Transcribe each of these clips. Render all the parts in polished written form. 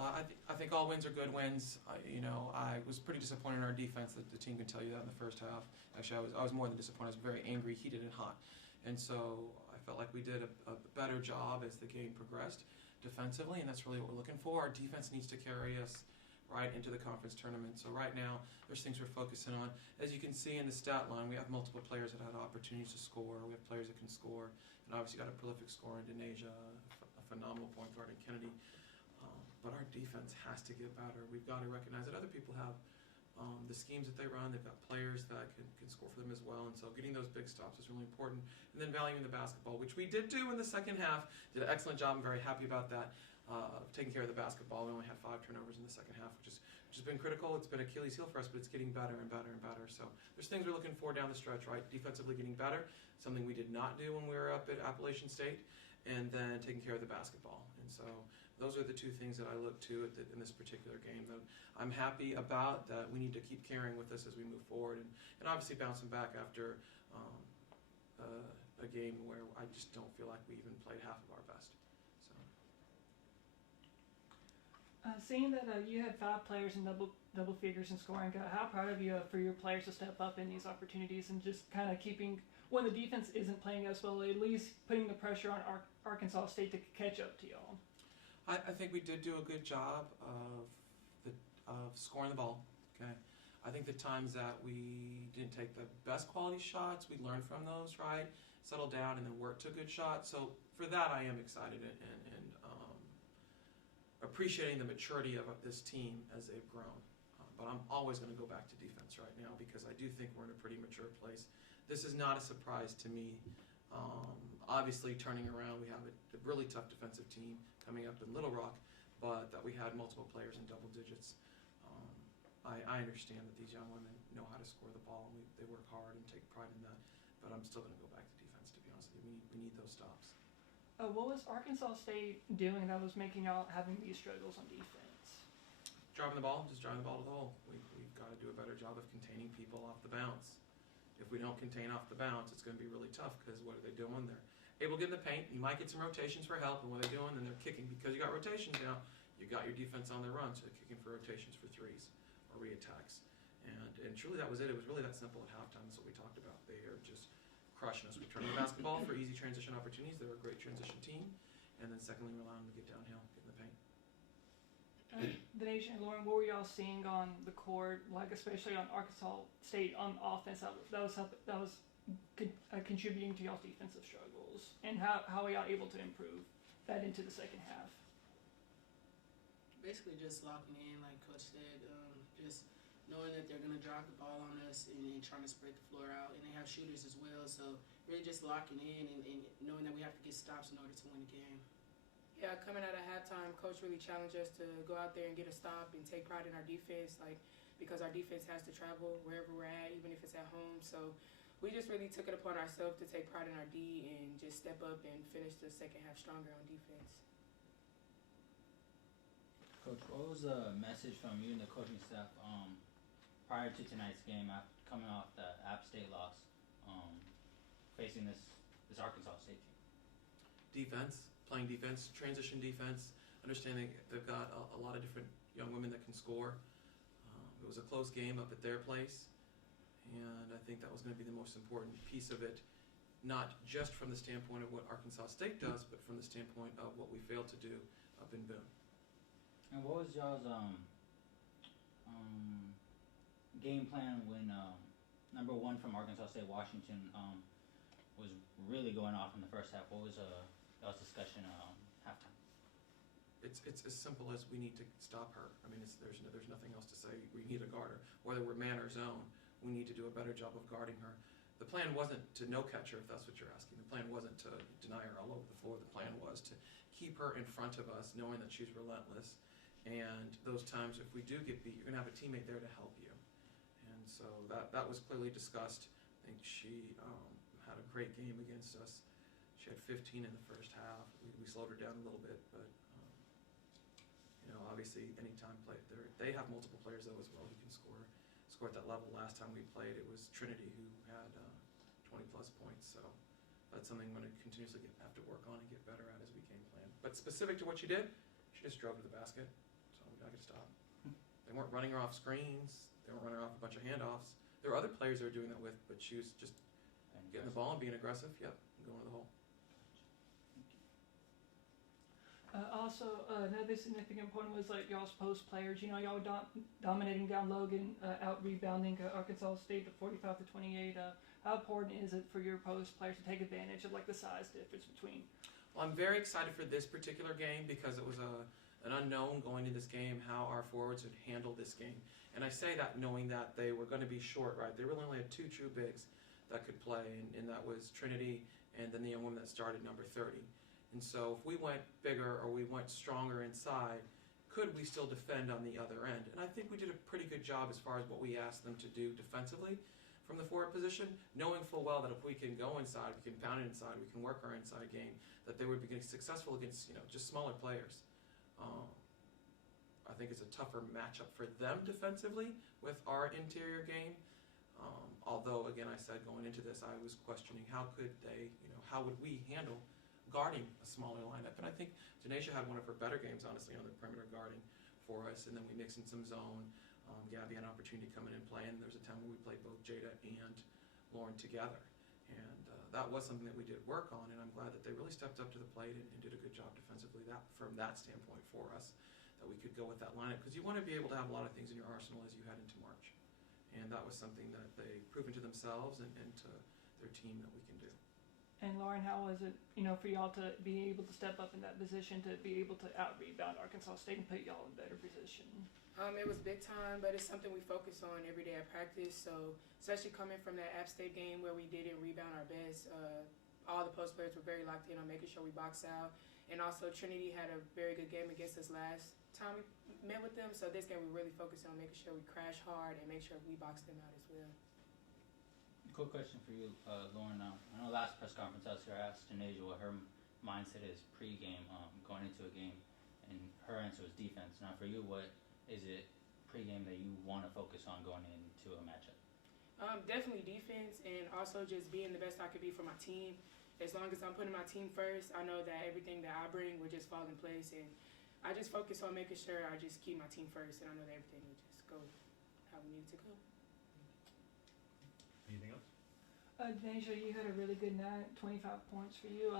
I think all wins are good wins. I was pretty disappointed in our defense. The team can tell you that in the first half. Actually, I was more than disappointed. I was very angry, heated, and hot. And so I felt like we did a better job as the game progressed defensively, and that's really what we're looking for. Our defense needs to carry us right into the conference tournament. So right now, there's things we're focusing on. As you can see in the stat line, we have multiple players that had opportunities to score. We have players that can score, and obviously got a prolific scorer in Denasia, a phenomenal point guard in Kennedy. But our defense has to get better. We've got to recognize that other people have the schemes that they run. They've got players that can score for them as well. And so getting those big stops is really important. And then valuing the basketball, which we did do in the second half. Did an excellent job. I'm very happy about that. Taking care of the basketball. We only had 5 turnovers in the second half, which has been critical. It's been Achilles' heel for us, but it's getting better and better and better. So there's things we're looking for down the stretch, right? Defensively getting better, something we did not do when we were up at Appalachian State, and then taking care of the basketball. And so those are the two things that I look to in this particular game that I'm happy about, that we need to keep carrying with us as we move forward, and obviously bouncing back after a game where I just don't feel like we even played half of our best. So. Seeing that you had 5 players in double figures in scoring, how proud of you for your players to step up in these opportunities and just kind of keeping, when the defense isn't playing as well, at least putting the pressure on Arkansas State to catch up to y'all? I think we did do a good job of scoring the ball. Okay, I think the times that we didn't take the best quality shots, we learned from those, right? Settled down and then worked to good shots. So for that, I am excited and appreciating the maturity of this team as they've grown. But I'm always going to go back to defense right now because I do think we're in a pretty mature place. This is not a surprise to me. Obviously, turning around, we have a really tough defensive team coming up in Little Rock, but that we had multiple players in double digits. I understand that these young women know how to score the ball, and they work hard and take pride in that, but I'm still going to go back to defense, to be honest with you. We need those stops. What was Arkansas State doing that was making y'all having these struggles on defense? Driving the ball to the hole. We've got to do a better job of containing people off the bounce. If we don't contain off the bounce, it's going to be really tough because what are they doing? They're able to get in the paint. You might get some rotations for help, and what they're doing, then they're kicking. Because you got rotations now, you got your defense on the run, so they're kicking for rotations for threes or reattacks. And truly that was it. It was really that simple at halftime. That's what we talked about. They are just crushing us. We turn the basketball for easy transition opportunities. They're a great transition team. And then secondly, we allow them to get downhill, get in the paint. Denasia and Lauryn, what were y'all seeing on the court, like especially on Arkansas State on offense that was contributing to y'all's defensive struggles, and how are y'all able to improve that into the second half? Basically, just locking in, like Coach said, just knowing that they're going to drop the ball on us and trying to spread the floor out, and they have shooters as well. So really just locking in and knowing that we have to get stops in order to win the game. Yeah, coming out of halftime, Coach really challenged us to go out there and get a stop and take pride in our defense, because our defense has to travel wherever we're at, even if it's at home. So we just really took it upon ourselves to take pride in our D and just step up and finish the second half stronger on defense. Coach, what was the message from you and the coaching staff prior to tonight's game, after coming off the App State loss, facing this Arkansas State team? Defense, playing defense, transition defense, understanding they've got a lot of different young women that can score. It was a close game up at their place, and I think that was going to be the most important piece of it, not just from the standpoint of what Arkansas State does, but from the standpoint of what we failed to do up in Boone. And what was y'all's game plan when number 1 from Arkansas State, Washington, was really going off in the first half? What was y'all's discussion halftime? It's as simple as we need to stop her. I mean, there's nothing else to say. We need to guard her. Whether we're man or zone, we need to do a better job of guarding her. The plan wasn't to no catch her, if that's what you're asking. The plan wasn't to deny her all over the floor. The plan was to keep her in front of us, knowing that she's relentless. And those times, if we do get beat, you're going to have a teammate there to help you. And so that was clearly discussed. I think she had a great game against us. She had 15 in the first half. We slowed her down a little bit, but obviously, anytime they have multiple players though as well who can score at that level. Last time we played, it was Trinity who had 20+ points. So that's something I'm going to continuously have to work on and get better at as we game plan. But specific to what she did, she just drove to the basket. I could stop. They weren't running her off screens. They weren't running her off a bunch of handoffs. There were other players they were doing that with, but she was just getting the ball and being aggressive. Yep, and going to the hole. Also, another significant point was like y'all's post players. You know, y'all dominating down Logan, out rebounding Arkansas State to 45-28. How important is it for your post players to take advantage of like the size difference between? Well, I'm very excited for this particular game because it was an unknown going into this game how our forwards would handle this game. And I say that knowing that they were going to be short, right? They really only had 2 true bigs that could play, and that was Trinity and then the young woman that started, number 30. And so if we went bigger or we went stronger inside, could we still defend on the other end? And I think we did a pretty good job as far as what we asked them to do defensively from the forward position, knowing full well that if we can go inside, we can pound it inside, we can work our inside game, that they would be successful against, you know, just smaller players. I think it's a tougher matchup for them defensively with our interior game. Although, again, I said going into this, I was questioning how could they, you know, how would we handle guarding a smaller lineup. And I think Denasia had one of her better games, honestly, on the perimeter guarding for us. And then we mixed in some zone. Gabby had an opportunity to come in and play. And there was a time where we played both Jada and Lauryn together. And that was something that we did work on. And I'm glad that they really stepped up to the plate and did a good job defensively from that standpoint for us, that we could go with that lineup. Because you want to be able to have a lot of things in your arsenal as you head into March. And that was something that they've proven to themselves and to their team that we can do. And Lauryn, how was it, you know, for y'all to be able to step up in that position, to be able to out-rebound Arkansas State and put y'all in better position? It was big time, but it's something we focus on every day at practice. So, especially coming from that App State game where we didn't rebound our best, all the post players were very locked in on making sure we box out. And also, Trinity had a very good game against us last time we met with them. So, this game we really focused on making sure we crash hard and make sure we box them out as well. Quick question for you, Lauryn. I know last press conference I was here, I asked Denasia what her mindset is pre-game, going into a game, and her answer was defense. Now for you, what is it pre-game that you want to focus on going into a matchup? Definitely defense, and also just being the best I could be for my team. As long as I'm putting my team first, I know that everything that I bring will just fall in place, and I just focus on making sure I just keep my team first, and I know that everything will just go how we need it to go. Anything else? Denasia, you had a really good night, 25 points for you.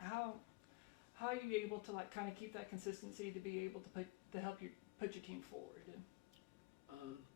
How are you able to like kind of keep that consistency to be able to help you put your team forward?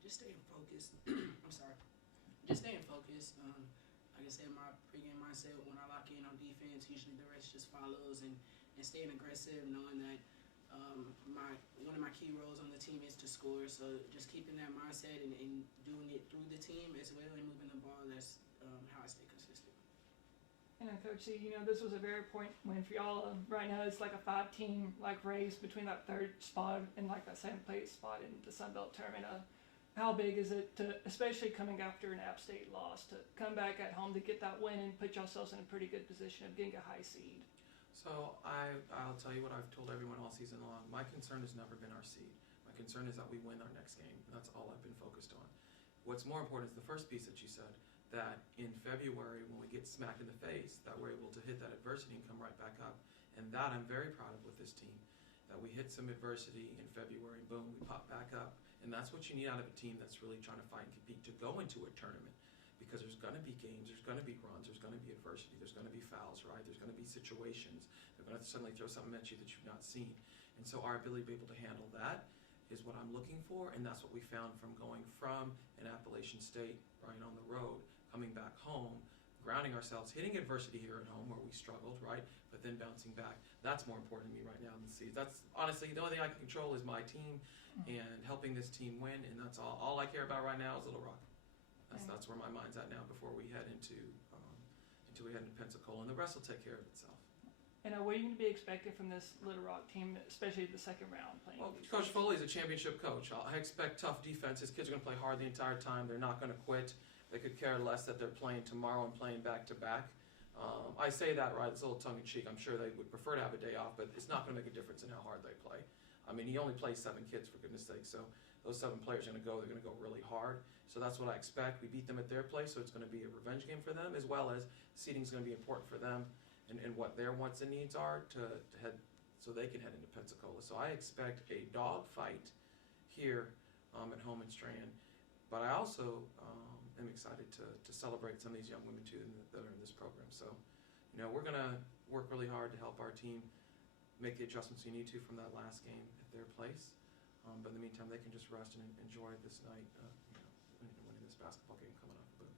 Just staying focused. I'm sorry. Just staying focused. Like I said, my pregame mindset, when I lock in on defense, usually the rest just follows, and staying aggressive, knowing that one of my key roles on the team is to score. So just keeping that mindset and doing it through the team as well and moving the ball. That's how I stay consistent. And Coach C, you know, this was a very point win for y'all. Right now, it's like a 5-team like race between that 3rd spot and like that 2nd place spot in the Sun Belt tournament. How big is it to, especially coming after an App State loss, to come back at home to get that win and put yourselves in a pretty good position of getting a high seed? So I'll tell you what I've told everyone all season long. My concern has never been our seed. My concern is that we win our next game, and that's all I've been focused on. What's more important is the first piece that you said, that in February when we get smacked in the face, that we're able to hit that adversity and come right back up. And that I'm very proud of with this team, that we hit some adversity in February, boom, we pop back up. And that's what you need out of a team that's really trying to fight and compete to go into a tournament. Because there's going to be games, there's going to be runs, there's going to be adversity, there's going to be fouls, right? There's going to be situations. They're going to suddenly throw something at you that you've not seen. And so our ability to be able to handle that is what I'm looking for, and that's what we found from going from an Appalachian State, right, on the road, coming back home, grounding ourselves, hitting adversity here at home where we struggled, right, but then bouncing back. That's more important to me right now than the seeds. That's honestly the only thing I can control is my team and helping this team win, and that's all I care about right now is Little Rock. That's where my mind's at now before we head into Pensacola, and the rest will take care of itself. And what are you going to be expecting from this Little Rock team, especially the 2nd round playing? Well, Coach Foley is a championship coach. I expect tough defense. His kids are going to play hard the entire time. They're not going to quit. They could care less that they're playing tomorrow and playing back-to-back. I say that, right, it's a little tongue-in-cheek. I'm sure they would prefer to have a day off, but it's not going to make a difference in how hard they play. I mean, he only plays 7 kids, for goodness sake, so those 7 players are going to go. They're going to go really hard. So that's what I expect. We beat them at their place, so it's going to be a revenge game for them, as well as seeding is going to be important for them and what their wants and needs are to head, so they can head into Pensacola. So I expect a dog fight here at home in Strand. But I also am excited to celebrate some of these young women too that are in this program. So, we're gonna work really hard to help our team make the adjustments you need to from that last game at their place. But in the meantime, they can just rest and enjoy this night, winning this basketball game coming up. But